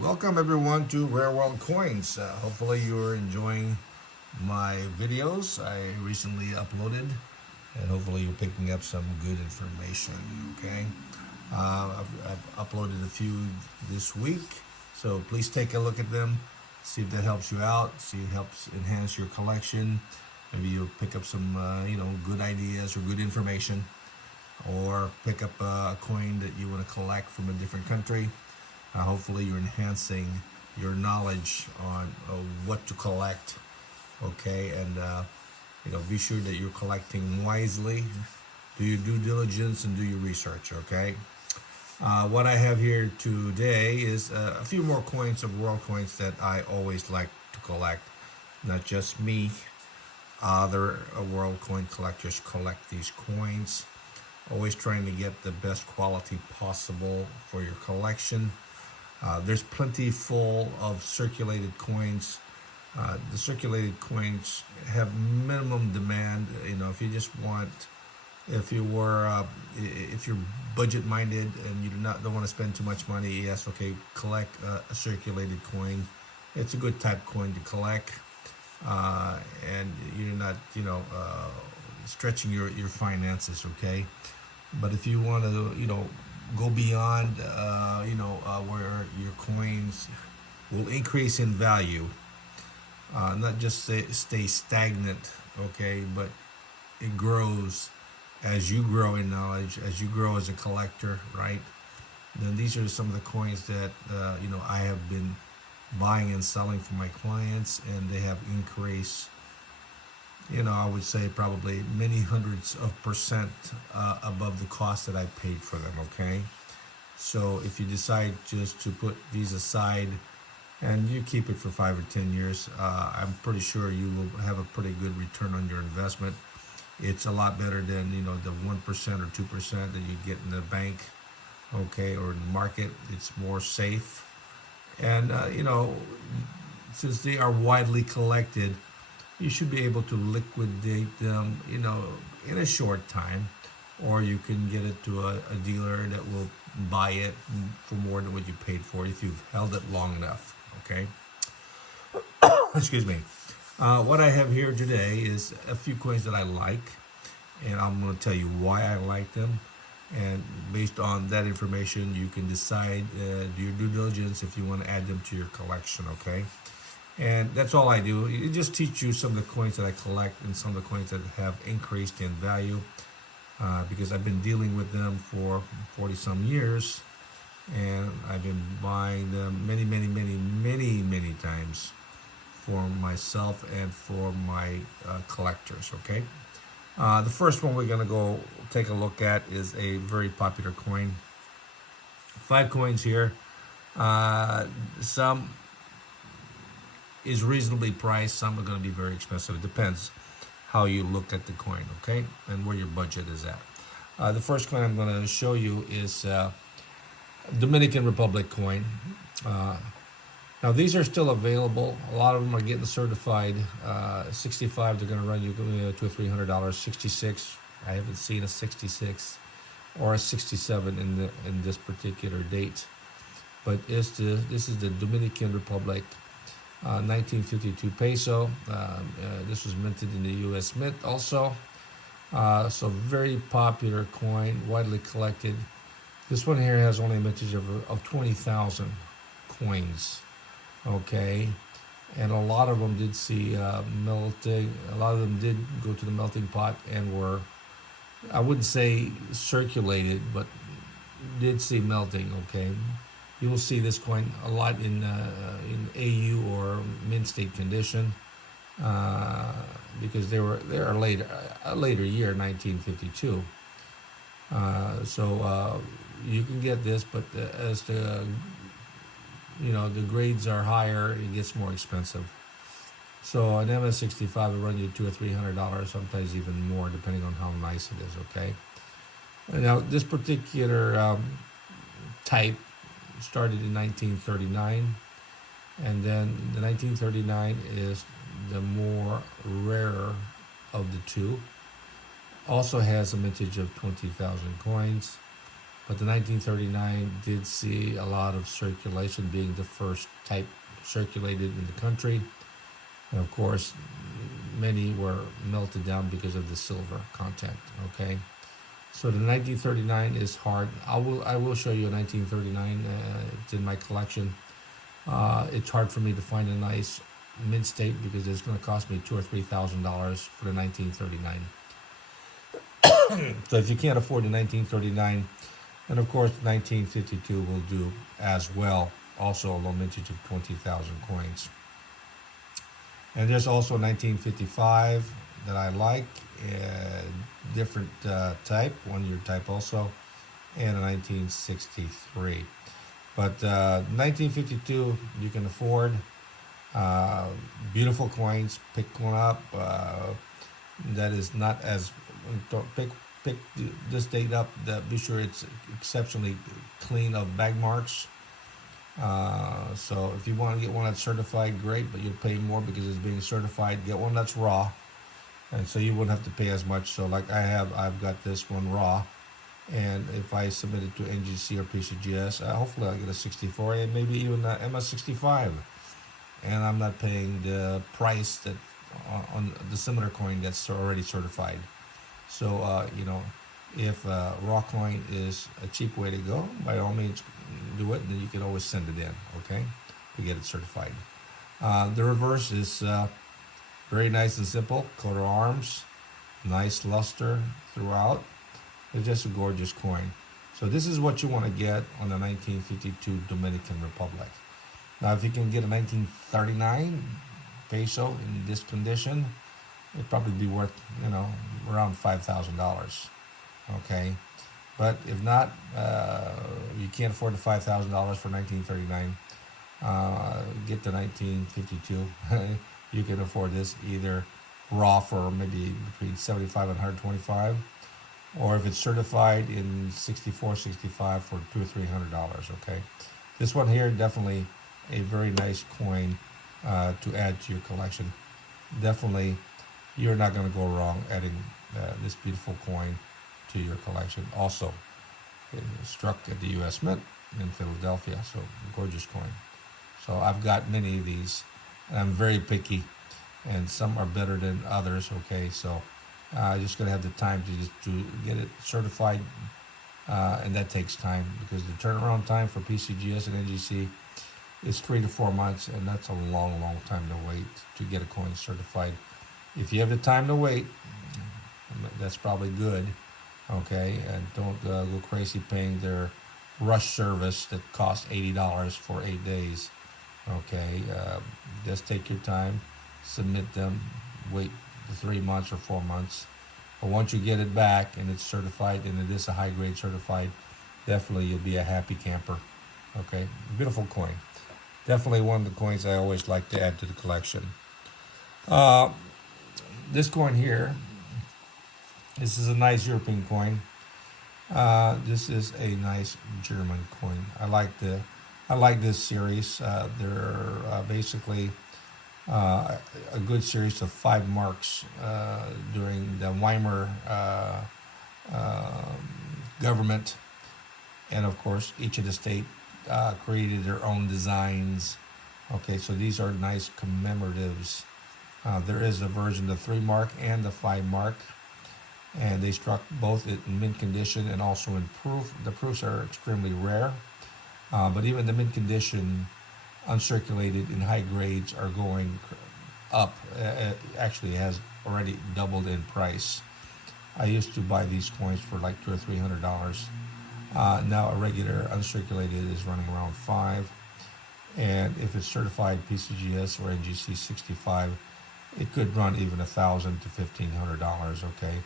Welcome everyone to Rare World Coins. Hopefully you are enjoying my videos I recently uploaded, and hopefully you're picking up some good information. Okay, I've uploaded a few this week, so please take a look at them, see if that helps you out, see if it helps enhance your collection. Maybe you'll pick up some good ideas or good information, or pick up a coin that you want to collect from a different country. Hopefully, you're enhancing your knowledge on what to collect. Okay, and be sure that you're collecting wisely. Do your due diligence and do your research. Okay. What I have here today is a few more coins of world coins that I always like to collect. Not just me. Other world coin collectors collect these coins. Always trying to get the best quality possible for your collection. There's plenty full of circulated coins. The circulated coins have minimum demand. If you're budget minded and you don't want to spend too much money, yes, okay, collect a circulated coin. It's a good type coin to collect, and you're not stretching your finances. Okay, but if you want to go beyond where your coins will increase in value, not just stay stagnant, okay, but it grows as you grow in knowledge, as you grow as a collector, right? Then these are some of the coins that I have been buying and selling for my clients, and they have increased, I would say probably many hundreds of percent above the cost that I paid for them. Okay, so if you decide just to put these aside and you keep it for 5 or 10 years, I'm pretty sure you will have a pretty good return on your investment. It's a lot better than the 1% or 2% that you get in the bank, okay, or in the market. It's more safe, and since they are widely collected, you should be able to liquidate them, in a short time, or you can get it to a dealer that will buy it for more than what you paid for if you've held it long enough. Okay. Excuse me. What I have here today is a few coins that I like, and I'm going to tell you why I like them. And based on that information, you can decide, do your due diligence if you want to add them to your collection. Okay. And that's all I do. It just teach you some of the coins that I collect and some of the coins that have increased in value, because I've been dealing with them for 40 some years, and I've been buying them many times for myself and for my collectors. Okay. The first one we're going to go take a look at is a very popular coin. 5 coins here. Some is reasonably priced. Some are going to be very expensive. It depends how you look at the coin, okay, and where your budget is at. The first coin I'm going to show you is Dominican Republic coin. Now these are still available. A lot of them are getting certified. 65, they're going to run you $200 or $300. 66, I haven't seen a 66 or a 67 in this particular date. But this is the Dominican Republic. 1952 peso. This was minted in the U.S. Mint also. So very popular coin, widely collected. This one here has only a mintage of 20,000 coins. Okay, and a lot of them did see melting. A lot of them did go to the melting pot and were, I wouldn't say circulated, but did see melting. Okay. You will see this coin a lot in AU or mint state condition, because they're a later year, 1952. So you can get this, but as the grades are higher, it gets more expensive. So an MS65 will run you $200 or $300, sometimes even more, depending on how nice it is. Okay. Now this particular type started in 1939, and then the 1939 is the more rarer of the two. Also has a mintage of 20,000 coins, but the 1939 did see a lot of circulation, being the first type circulated in the country. And of course, many were melted down because of the silver content. Okay, so the 1939 is hard. I will show you a 1939. It's in my collection. It's hard for me to find a nice mint state because it's going to cost me $2,000 or $3,000 for the 1939. So if you can't afford the 1939, and of course 1952 will do as well. Also a low mintage of 20,000 coins. And there's also 1955 that I like, different type, 1 year type also, and a 1963. But 1952 you can afford. Beautiful coins. Pick one up. That is not as don't pick this date up. That be sure it's exceptionally clean of bag marks. So if you want to get one that's certified, great, but you'll pay more because it's being certified. Get one that's raw, and so you wouldn't have to pay as much. So like I've got this one raw, and if I submit it to NGC or PCGS, hopefully I'll get a 64 and maybe even a MS65, and I'm not paying the price that on the similar coin that's already certified. So if raw coin is a cheap way to go, by all means do it. And then you can always send it in, okay, to get it certified. The reverse is very nice and simple. Coat of arms, nice luster throughout. It's just a gorgeous coin. So this is what you want to get on the 1952 Dominican Republic. Now, if you can get a 1939 peso in this condition, it'd probably be worth, around $5,000. Okay, but if not, you can't afford the $5,000 for 1939. Get the 1952. You can afford this either raw for maybe between 75 and 125, or if it's certified in 64, 65 for $200 or $300. Okay, this one here definitely a very nice coin to add to your collection. Definitely, you're not going to go wrong adding this beautiful coin to your collection. Also, it was struck at the U.S. Mint in Philadelphia, so gorgeous coin. So I've got many of these, and I'm very picky, and some are better than others. Okay, so I just gotta have the time to get it certified, and that takes time because the turnaround time for PCGS and NGC is 3 to 4 months, and that's a long, long time to wait to get a coin certified. If you have the time to wait, that's probably good. Okay, and don't go crazy paying their rush service that costs $80 for 8 days. Okay, just take your time, submit them, wait 3 months or 4 months. But once you get it back and it's certified, and it is a high grade certified, definitely you'll be a happy camper. Okay, beautiful coin. Definitely one of the coins I always like to add to the collection. This coin here, this is a nice European coin. This is a nice German coin. I like this series. They're basically a good series of 5 marks during the Weimar government, and of course each of the state created their own designs. Okay, so these are nice commemoratives. There is a version, the 3 mark and the 5 mark. And they struck both in mint condition and also in proof. The proofs are extremely rare, but even the mint condition, uncirculated in high grades, are going up. Actually, has already doubled in price. I used to buy these coins for like $200 or $300. Now a regular uncirculated is running around $5, and if it's certified PCGS or NGC 65, it could run even $1,000 to $1,500. Okay.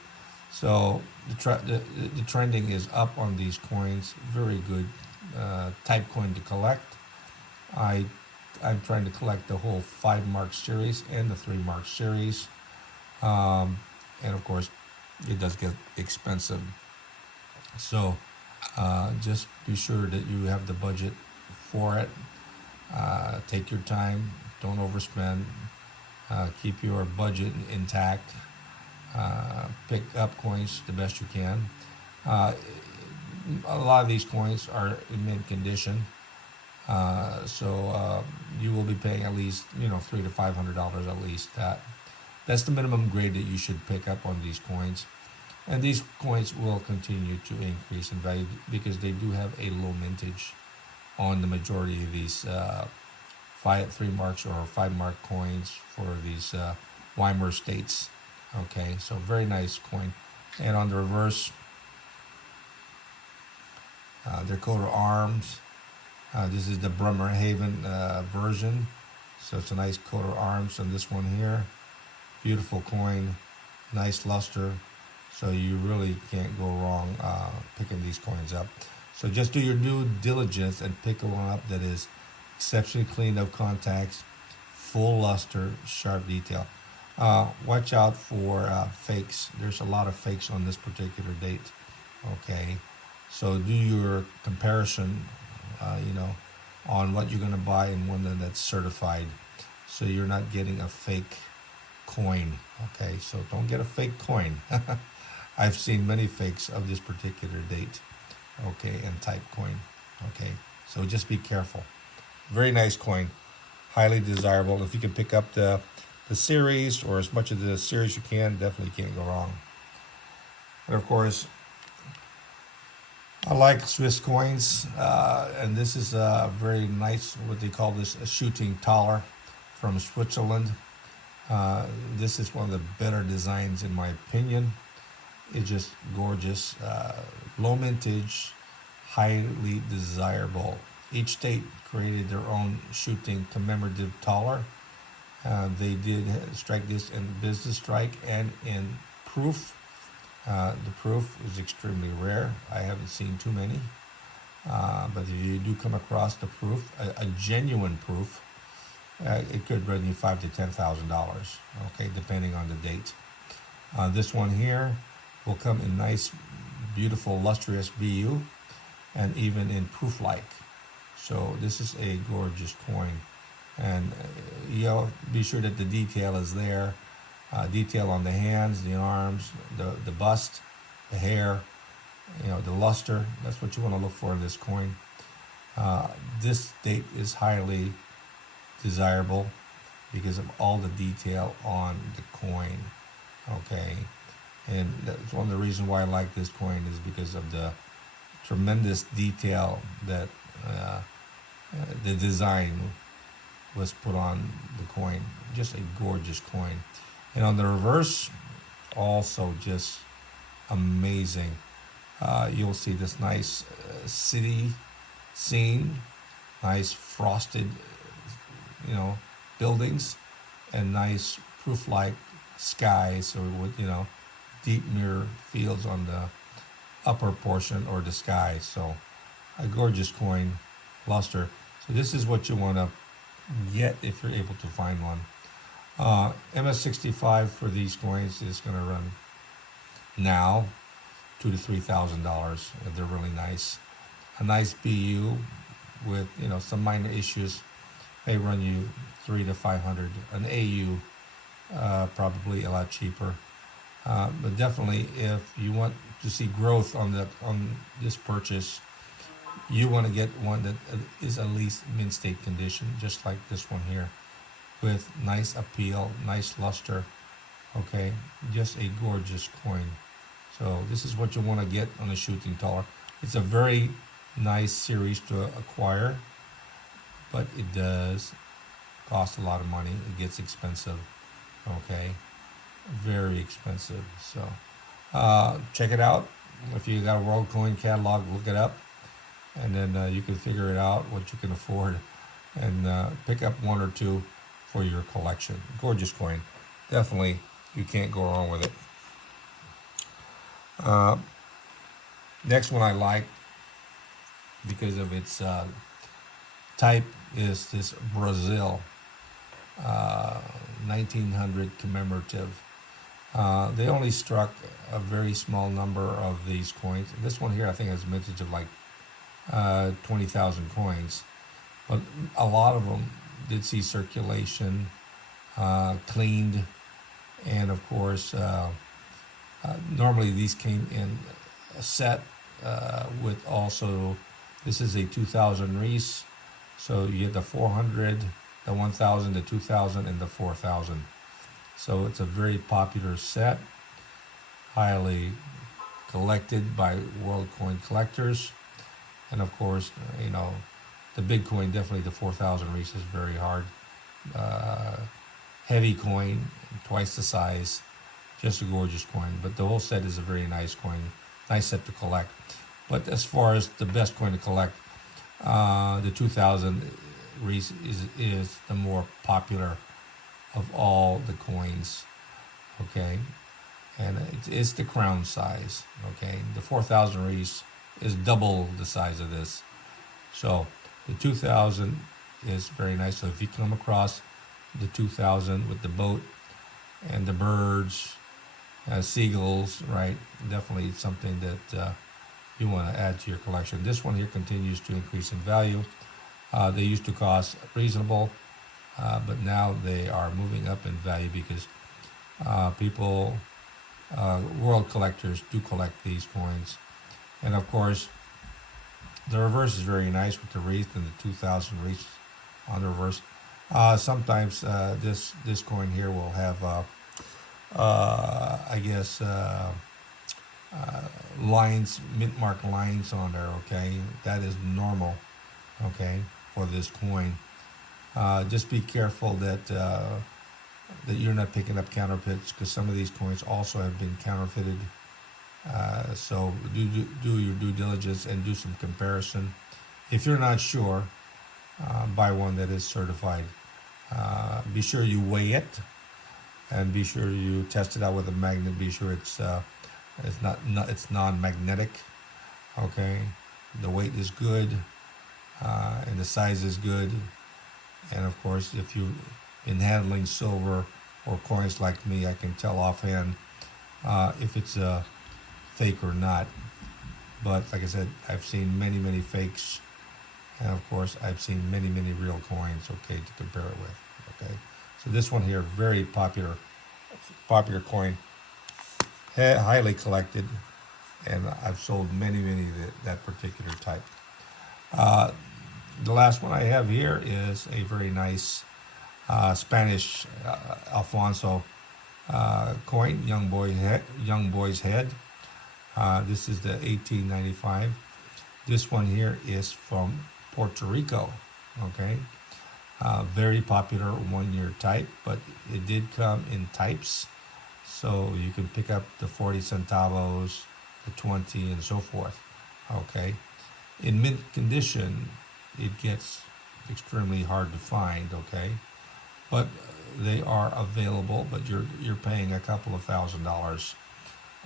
So the trending is up on these coins. Very good type coin to collect. I'm trying to collect the whole 5 mark series and the 3 mark series, and of course it does get expensive. So just be sure that you have the budget for it. Take your time. Don't overspend. Keep your budget intact. Pick up coins the best you can. a lot of these coins are in mint condition, so you will be paying at least $300 to $500 at least. That's the minimum grade that you should pick up on these coins, and these coins will continue to increase in value because they do have a low mintage on the majority of these 3 marks or 5 mark coins for these Weimar states. Okay, so very nice coin. And on the reverse, their coat of arms. This is the Bremerhaven version. So it's a nice coat of arms on this one here. Beautiful coin, nice luster. So you really can't go wrong picking these coins up. So just do your due diligence and pick one up that is exceptionally cleaned of contacts, full luster, sharp detail. Watch out for fakes. There's a lot of fakes on this particular date. Okay, so do your comparison, on what you're going to buy and one that's certified, so you're not getting a fake coin. Okay, so don't get a fake coin. I've seen many fakes of this particular date. Okay, and type coin. Okay, so just be careful. Very nice coin, highly desirable. If you can pick up the series or as much of the series you can, definitely can't go wrong. And of course, I like Swiss coins, and this is a very nice, what they call this, a shooting taler from Switzerland. This is one of the better designs in my opinion. It's just gorgeous, low mintage, highly desirable. Each state created their own shooting commemorative taler. They did strike this in business strike and in proof. The proof is extremely rare. I haven't seen too many. But if you do come across the proof, a genuine proof, it could run you $5,000 to $10,000. Okay, depending on the date. This one here will come in nice, beautiful, lustrous BU, and even in proof-like. So this is a gorgeous coin, and be sure that the detail is there. Detail on the hands, the arms, the bust, the hair, the luster. That's what you want to look for in this coin. This date is highly desirable because of all the detail on the coin. Okay, and that's one of the reasons why I like this coin, is because of the tremendous detail that the design was put on the coin. Just a gorgeous coin. And on the reverse, also just amazing. You'll see this nice city scene, nice frosted, buildings, and nice proof-like skies, or with deep mirror fields on the upper portion or the sky. So a gorgeous coin, luster. So this is what you want to get if you're able to find one. MS65 for these coins is going to run now $2,000 to $3,000. They're really nice. A nice BU with some minor issues may run you $300 to $500. An AU probably a lot cheaper. But definitely, if you want to see growth on this purchase, you want to get one that is at least mint state condition, just like this one here, with nice appeal, nice luster. Okay, just a gorgeous coin. So this is what you want to get on a shooting taler. It's a very nice series to acquire, but it does cost a lot of money. It gets expensive. Okay, very expensive. So check it out. If you got a World Coin catalog, look it up, and then you can figure it out what you can afford, and pick up one or two for your collection. Gorgeous coin. Definitely, you can't go wrong with it. Next one I like because of its type is this Brazil 1900 commemorative. They only struck a very small number of these coins. This one here I think has a mintage of like 20,000 coins, but a lot of them did see circulation, cleaned, and of course normally these came in a set, with also, this is a 2000 Reese, so you get the 400, the 1000, the 2000, and the 4000. So it's a very popular set, highly collected by world coin collectors. And of course, the big coin, definitely the 4000 Reese, is very hard. Uh, Heavy coin, twice the size, just a gorgeous coin. But the whole set is a very nice coin, nice set to collect. But as far as the best coin to collect, the 2000 Reese is the more popular of all the coins. Okay, and it's the crown size. Okay, the 4000 Reese is double the size of this. So the 2000 is very nice. So if you come across the 2000 with the boat and the birds, seagulls, right? Definitely something that you want to add to your collection. This one here continues to increase in value. They used to cost reasonable, but now they are moving up in value because people, world collectors, do collect these coins. And of course, the reverse is very nice with the wreath and the 2000 wreath on the reverse. Sometimes this coin here will have, I guess, lines, mint mark lines on there. Okay, that is normal. Okay, for this coin. Just be careful that you're not picking up counterfeits, because some of these coins also have been counterfeited. So do your due diligence and do some comparison. If you're not sure, buy one that is certified. Be sure you weigh it, and be sure you test it out with a magnet. Be sure it's it's non-magnetic. Okay, the weight is good, and the size is good. And of course, if you've been handling silver or coins like me, I can tell offhand if it's a fake or not. But like I said, I've seen many fakes, and of course I've seen many real coins, okay, to compare it with. Okay, so this one here, very popular coin, highly collected, and I've sold many that particular type. The last one I have here is a very nice Spanish Alfonso coin, young boy's head. This is the 1895. This one here is from Puerto Rico. Okay, very popular 1 year type, but it did come in types, so you can pick up the 40 centavos, the 20, and so forth. Okay, in mint condition, it gets extremely hard to find. Okay, but they are available, but you're paying a couple of $1,000s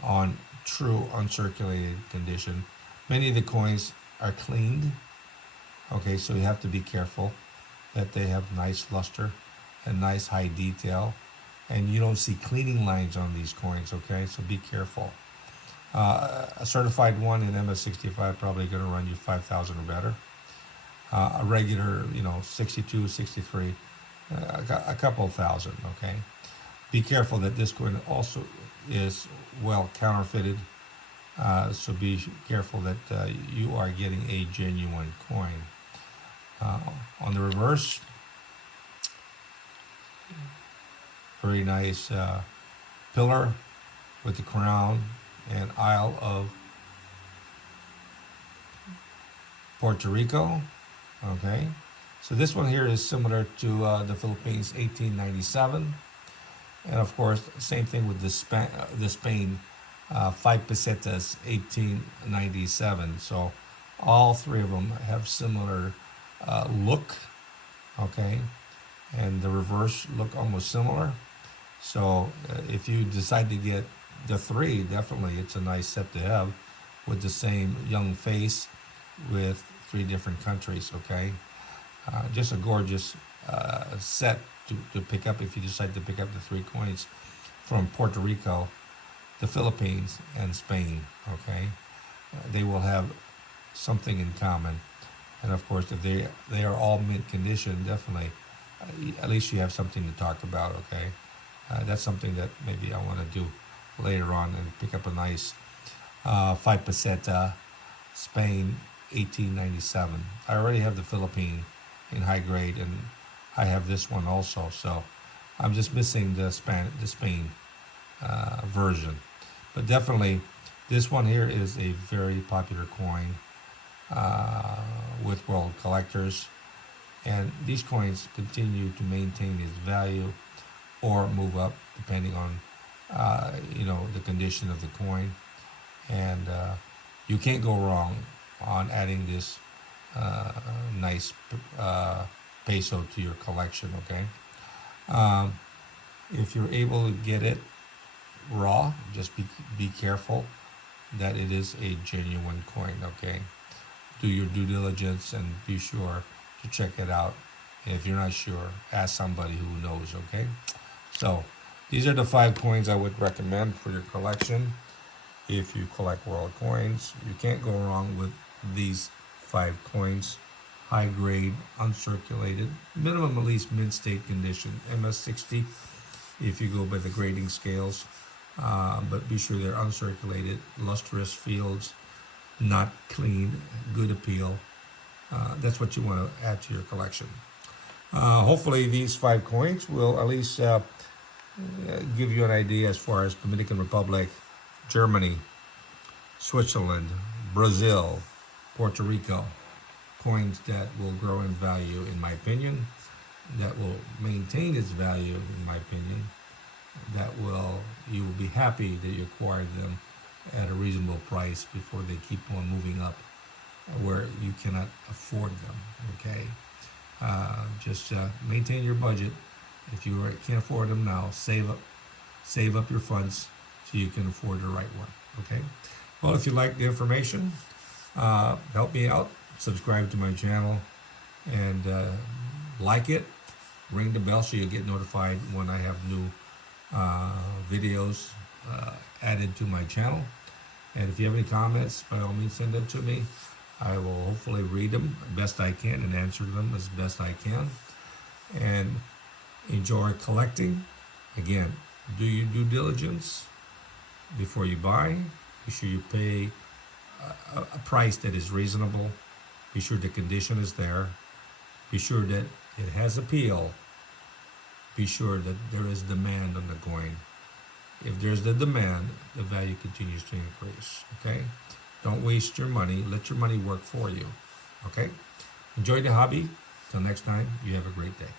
on true uncirculated condition. Many of the coins are cleaned. Okay, so you have to be careful that they have nice luster and nice high detail, and you don't see cleaning lines on these coins. Okay, so be careful. A certified one in MS65 probably going to run you 5,000 or better. A regular, 62, 63, a couple of thousand. Okay, be careful that this coin also is well counterfeited. So be careful that you are getting a genuine coin. On the reverse, very nice pillar with the crown and Isle of Puerto Rico. Okay, so this one here is similar to the Philippines 1897, and of course same thing with the Spain 5 pesetas 1897. So all three of them have similar look. Okay, and the reverse look almost similar. So if you decide to get the three, definitely it's a nice set to have, with the same young face with three different countries. Okay, just a gorgeous set to pick up if you decide to pick up the three coins from Puerto Rico, the Philippines, and Spain. Okay, they will have something in common, and of course if they are all mint condition, definitely at least you have something to talk about. Okay, that's something that maybe I want to do later on, and pick up a nice 5 peseta Spain, 1897. I already have the Philippine in high grade, and I have this one also. So I'm just missing the Spain version. But definitely, this one here is a very popular coin with world collectors, and these coins continue to maintain its value or move up depending on the condition of the coin, and you can't go wrong on adding this nice peso to your collection. Okay, if you're able to get it raw, just be careful that it is a genuine coin. Okay, do your due diligence and be sure to check it out. And if you're not sure, ask somebody who knows. Okay, so these are the 5 coins I would recommend for your collection. If you collect world coins, you can't go wrong with these 5 coins. High grade, uncirculated, minimum at least mint state condition, MS60 if you go by the grading scales. But be sure they're uncirculated, lustrous fields, not clean, good appeal. That's what you want to add to your collection. Hopefully these 5 coins will at least give you an idea as far as Dominican Republic, Germany, Switzerland, Brazil, Puerto Rico, coins that will grow in value, in my opinion, that will maintain its value, in my opinion, you will be happy that you acquired them at a reasonable price before they keep on moving up where you cannot afford them. Okay, just maintain your budget. If you can't afford them now, save up your funds so you can afford the right one. Okay. Well, if you like the information, help me out. Subscribe to my channel and like it. Ring the bell so you get notified when I have new videos added to my channel. And if you have any comments, by all means send them to me. I will hopefully read them best I can and answer them as best I can. And enjoy collecting. Again, do your due diligence before you buy. Be sure you pay a price that is reasonable. Be sure the condition is there. Be sure that it has appeal. Be sure that there is demand on the coin. If there's the demand, the value continues to increase. Okay? Don't waste your money. Let your money work for you. Okay? Enjoy the hobby. Till next time, you have a great day.